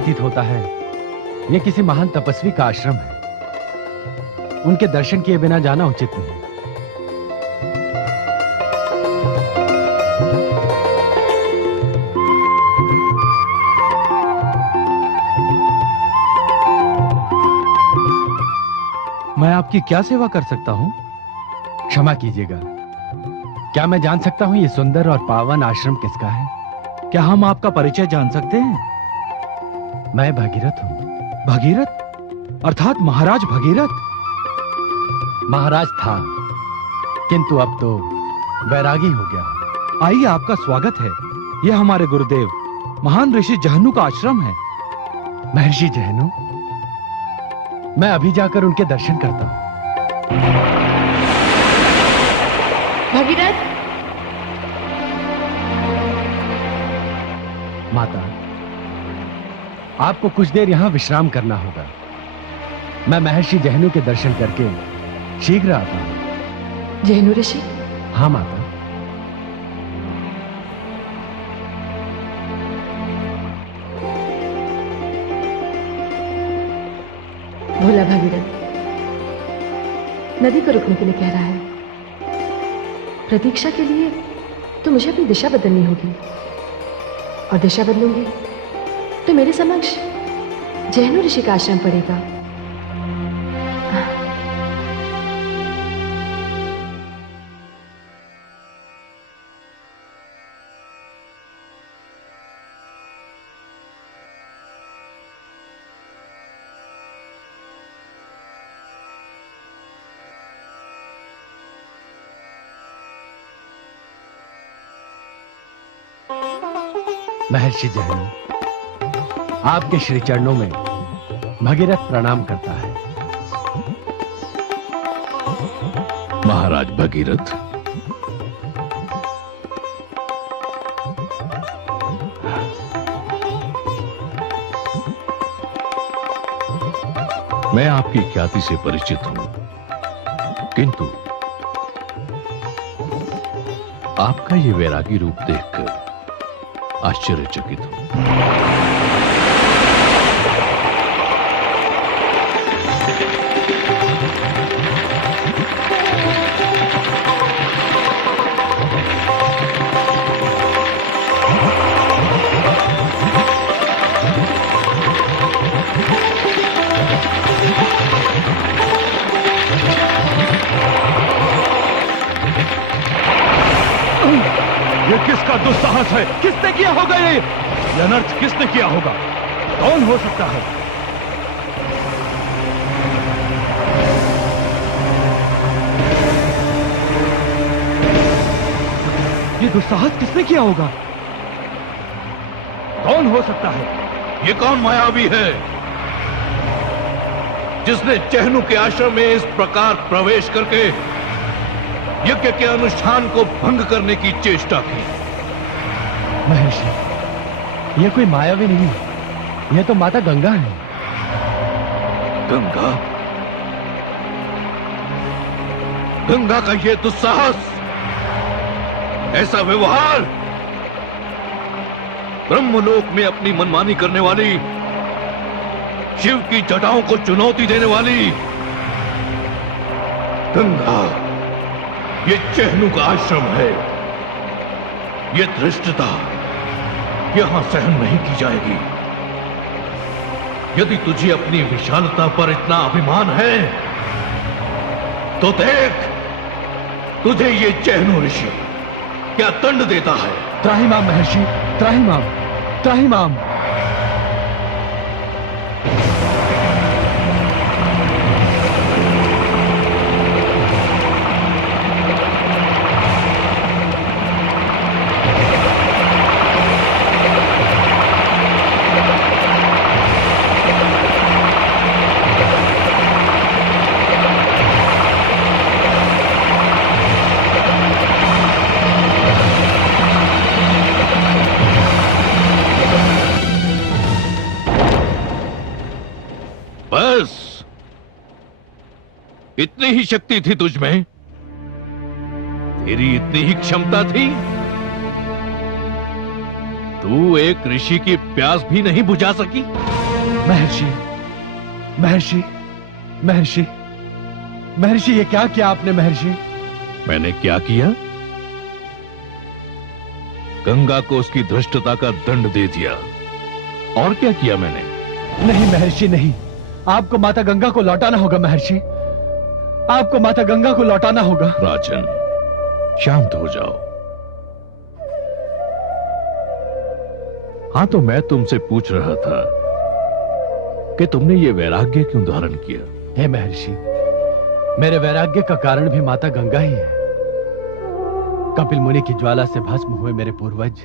प्रतीत होता है यह किसी महान तपस्वी का आश्रम है। उनके दर्शन किए बिना जाना उचित नहीं। मैं आपकी क्या सेवा कर सकता हूं? क्षमा कीजिएगा, क्या मैं जान सकता हूं ये सुंदर और पावन आश्रम किसका है? क्या हम आपका परिचय जान सकते हैं? मैं भगीरथ हूं। भगीरथ अर्थात महाराज भगीरथ? महाराज था, किंतु अब तो वैरागी हो गया। आइए, आपका स्वागत है। यह हमारे गुरुदेव महान ऋषि जहनु का आश्रम है। महर्षि जहनु? मैं अभी जाकर उनके दर्शन करता हूं। भगीरथ! माता, आपको कुछ देर यहां विश्राम करना होगा। मैं महर्षि जहनु के दर्शन करके शीघ्र आता हूं। जहनु ऋषि? हाँ माता। भोला भगीरथ नदी को रुकने के लिए कह रहा है। प्रतीक्षा के लिए तो मुझे अपनी दिशा बदलनी होगी, और दिशा बदलूंगी तो मेरे समक्ष जहनु ऋषि का आश्रम पड़ेगा। महर्षि जहनु, आपके श्री चरणों में भगीरथ प्रणाम करता है। महाराज भगीरथ, मैं आपकी ख्याति से परिचित हूं, किंतु आपका ये वैरागी रूप देखकर आश्चर्यचकित हूं। ये किसका दुस्साहस है? किसने किया होगा ये अनर्थ? किसने किया होगा? कौन हो सकता है? ये दुस्साहस किसने किया होगा? कौन हो सकता है? ये कौन मायावी है जिसने जहनु के आश्रम में इस प्रकार प्रवेश करके यज्ञ के अनुष्ठान को भंग करने की चेष्टा की? महर्षि, यह कोई मायावी नहीं, यह तो माता गंगा है। गंगा? गंगा का यह दुस्साहस, ऐसा व्यवहार, ब्रह्मलोक में अपनी मनमानी करने वाली, शिव की जटाओं को चुनौती देने वाली गंगा, ये जहनु का आश्रम है। ये धृष्टता यहां सहन नहीं की जाएगी। यदि तुझे अपनी विशालता पर इतना अभिमान है तो देख, तुझे ये जहनु ऋषि क्या दंड देता है। त्राहिमाम महर्षि, त्राहिमाम, त्राहिमाम। बस इतनी ही शक्ति थी तुझ में? तेरी इतनी ही क्षमता थी? तू एक ऋषि की प्यास भी नहीं बुझा सकी? महर्षि, महर्षि, महर्षि, महर्षि, ये क्या किया आपने महर्षि? मैंने क्या किया? गंगा को उसकी धृष्टता का दंड दे दिया। और क्या किया मैंने? नहीं महर्षि नहीं, आपको माता गंगा को लौटाना होगा महर्षि, आपको माता गंगा को लौटाना होगा। राजन, शांत हो जाओ। हाँ, तो मैं तुमसे पूछ रहा था कि तुमने ये वैराग्य क्यों धारण किया? हे महर्षि, मेरे वैराग्य का कारण भी माता गंगा ही है। कपिल मुनि की ज्वाला से भस्म हुए मेरे पूर्वज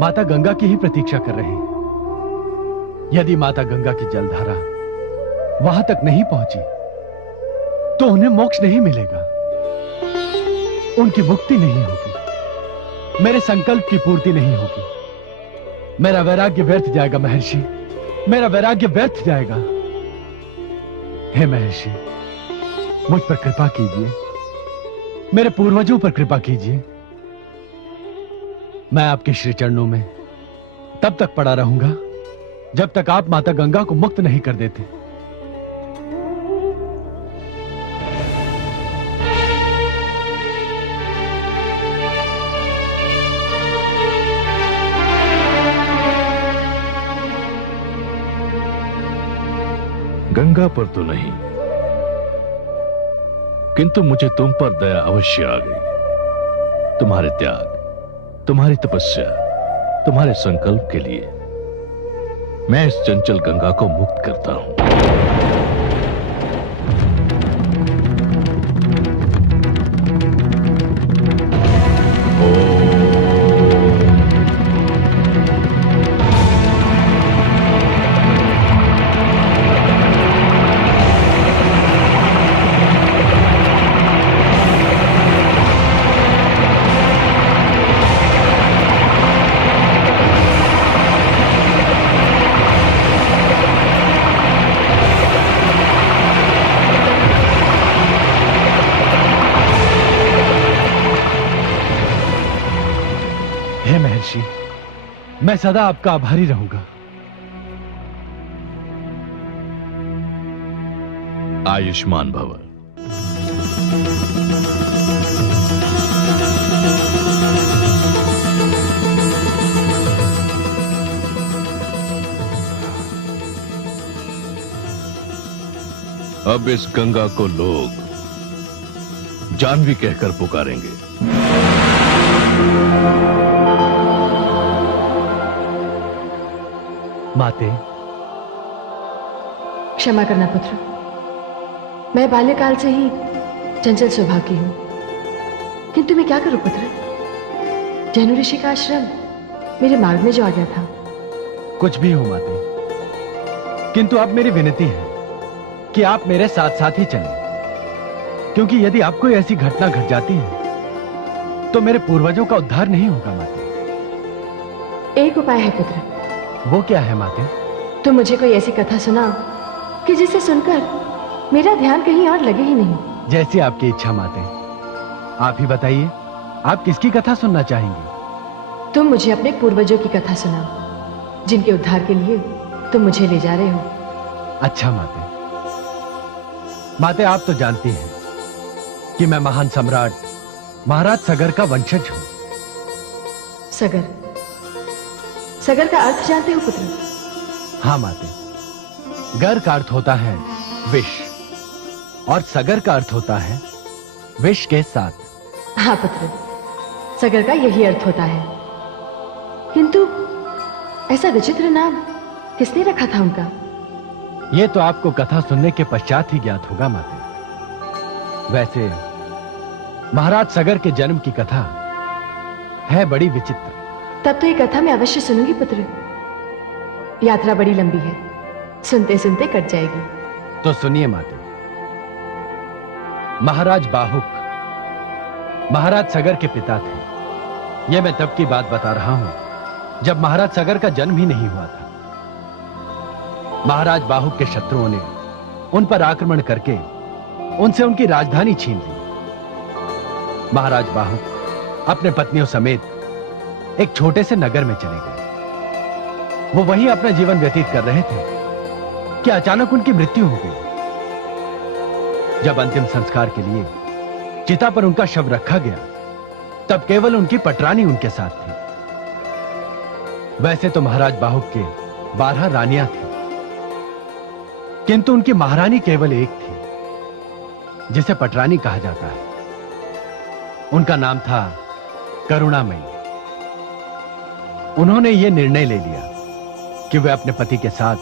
माता गंगा की ही प्रतीक्षा कर रहे हैं। यदि माता गंगा की जलधारा वहां तक नहीं पहुंची तो उन्हें मोक्ष नहीं मिलेगा, उनकी मुक्ति नहीं होगी, मेरे संकल्प की पूर्ति नहीं होगी। मेरा वैराग्य व्यर्थ जाएगा महर्षि, मेरा वैराग्य व्यर्थ जाएगा। हे महर्षि, मुझ पर कृपा कीजिए, मेरे पूर्वजों पर कृपा कीजिए। मैं आपके श्री चरणों में तब तक पड़ा रहूंगा जब तक आप माता गंगा को मुक्त नहीं कर देते। गंगा पर तो नहीं, किंतु मुझे तुम पर दया अवश्य आ गई। तुम्हारे त्याग, तुम्हारी तपस्या, तुम्हारे संकल्प के लिए मैं इस चंचल गंगा को मुक्त करता हूं। हे महर्षि, मैं सदा आपका आभारी रहूंगा। आयुष्मान भव। अब इस गंगा को लोग जानवी कहकर पुकारेंगे। माते, क्षमा करना पुत्र, मैं बाल्यकाल से ही चंचल स्वभाव की हूं, किंतु मैं क्या करूं पुत्र? जैनु ऋषि का आश्रम मेरे मार्ग में जो आ गया था। कुछ भी हो माते, किंतु अब मेरी विनती है कि आप मेरे साथ साथ ही चलें, क्योंकि यदि आपको ऐसी घटना घट जाती है तो मेरे पूर्वजों का उद्धार नहीं होगा माते। एक उपाय है पुत्र। वो क्या है माते? तुम मुझे कोई ऐसी कथा सुनाओ कि जिसे सुनकर मेरा ध्यान कहीं और लगे ही नहीं। जैसी आपकी इच्छा माते, आप ही बताइए, आप किसकी कथा सुनना चाहेंगी? तुम मुझे अपने पूर्वजों की कथा सुनाओ, जिनके उद्धार के लिए तुम मुझे ले जा रहे हो। अच्छा माते, माते आप तो जानती हैं कि मैं महान सम्राट महाराज सगर का वंशज हूं। सगर? सगर का अर्थ जानते हो पुत्र? हाँ माते, गर का अर्थ होता है विष और सगर का अर्थ होता है विष के साथ। हाँ पुत्र, सगर का यही अर्थ होता है, किंतु ऐसा विचित्र नाम किसने रखा था उनका? ये तो आपको कथा सुनने के पश्चात ही ज्ञात होगा माते। वैसे महाराज सगर के जन्म की कथा है बड़ी विचित्र। तब तो ये कथा मैं अवश्य सुनूंगी पुत्र। यात्रा बड़ी लंबी है, सुनते सुनते कट जाएगी। तो सुनिए माते। महाराज बाहुक महाराज सगर के पिता थे। यह मैं तब की बात बता रहा हूं जब महाराज सगर का जन्म ही नहीं हुआ था। महाराज बाहुक के शत्रुओं ने उन पर आक्रमण करके उनसे उनकी राजधानी छीन ली। महाराज बाहुक अपने पत्नियों समेत एक छोटे से नगर में चले गए। वो वहीं अपना जीवन व्यतीत कर रहे थे कि अचानक उनकी मृत्यु हो गई। जब अंतिम संस्कार के लिए चिता पर उनका शव रखा गया, तब केवल उनकी पटरानी उनके साथ थी। वैसे तो महाराज बाहुक के 12 रानियां थी, किंतु उनकी महारानी केवल एक थी, जिसे पटरानी कहा जाता है। उनका नाम था करुणामयी। उन्होंने यह निर्णय ले लिया कि वे अपने पति के साथ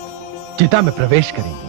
चिता में प्रवेश करेंगी।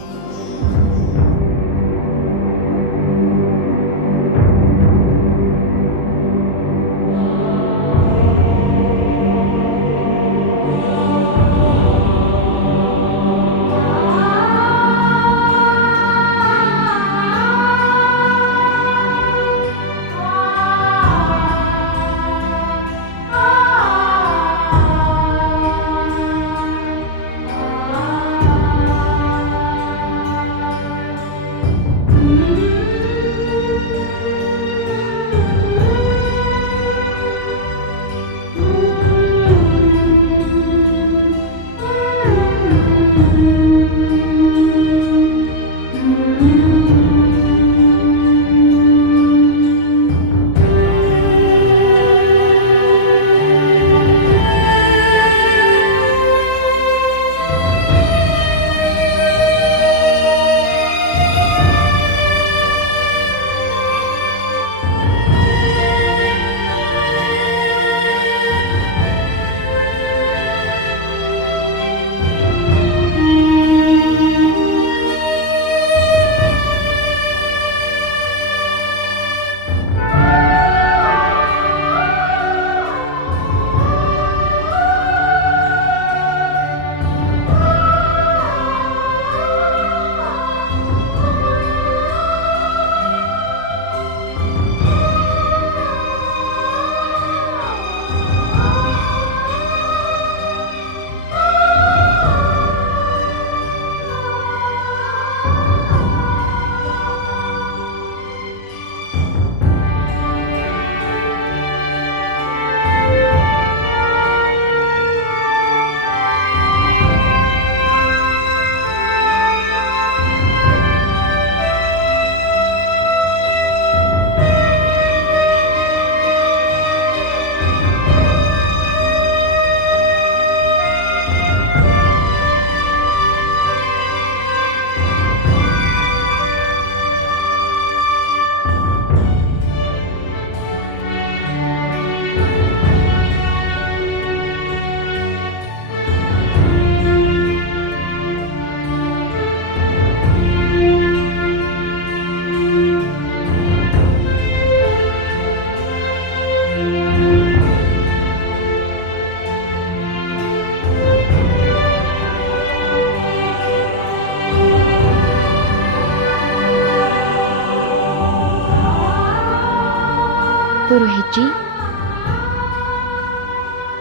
पुरोहित जी।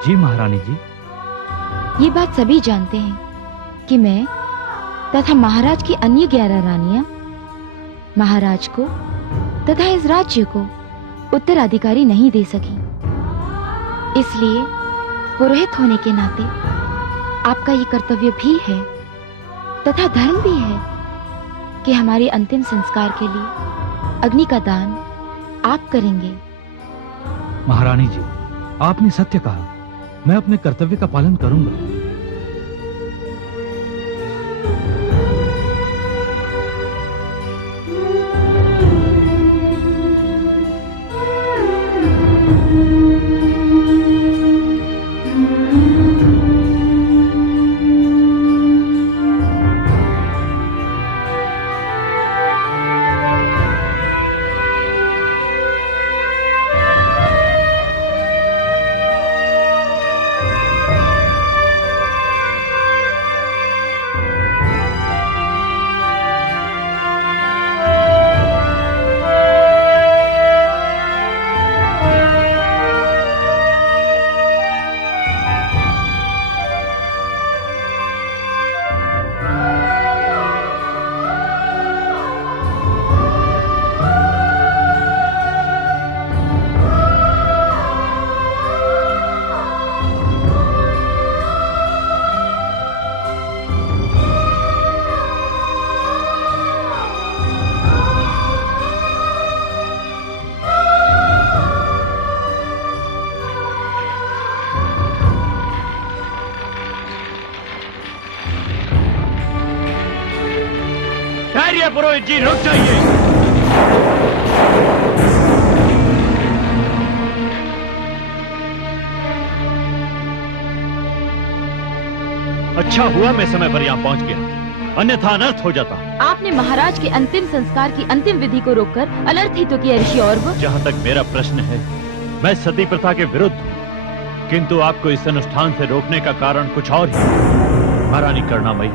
जी महारानी जी। ये बात सभी जानते हैं कि मैं तथा महाराज की अन्य 11 रानियां महाराज को तथा इस राज्य को उत्तराधिकारी नहीं दे सकी। इसलिए पुरोहित होने के नाते आपका ये कर्तव्य भी है तथा धर्म भी है कि हमारे अंतिम संस्कार के लिए अग्नि का दान आप करेंगे। महारानी जी, आपने सत्य कहा। मैं अपने कर्तव्य का पालन करूंगा। पुरोहित जी, रुक जाइए। अच्छा हुआ मैं समय पर यहाँ पहुँच गया, अन्यथा अनर्थ हो जाता। आपने महाराज के अंतिम संस्कार की अंतिम विधि को रोककर अनर्थ ही तो किया ऋषि औरव। जहाँ तक मेरा प्रश्न है, मैं सती प्रथा के विरुद्ध हूँ, किंतु आपको इस अनुष्ठान से रोकने का कारण कुछ और ही। महारानी करुणामयी,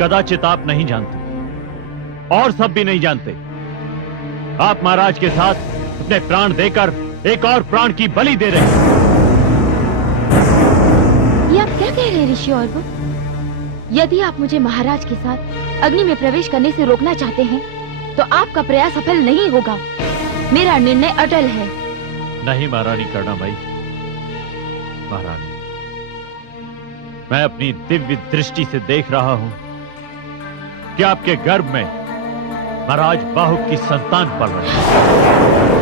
कदाचित आप नहीं जानते और सब भी नहीं जानते, आप महाराज के साथ अपने प्राण देकर एक और प्राण की बलि दे रहे हैं। ये आप क्या कह रहे हैं ऋषि औरव? यदि आप मुझे महाराज के साथ अग्नि में प्रवेश करने से रोकना चाहते हैं तो आपका प्रयास सफल नहीं होगा। मेरा निर्णय अटल है। नहीं महारानी करुणामयी, महारानी, मैं अपनी दिव्य दृष्टि से देख रहा हूं कि आपके गर्भ में महाराज बाहुक की संतान पल रही है।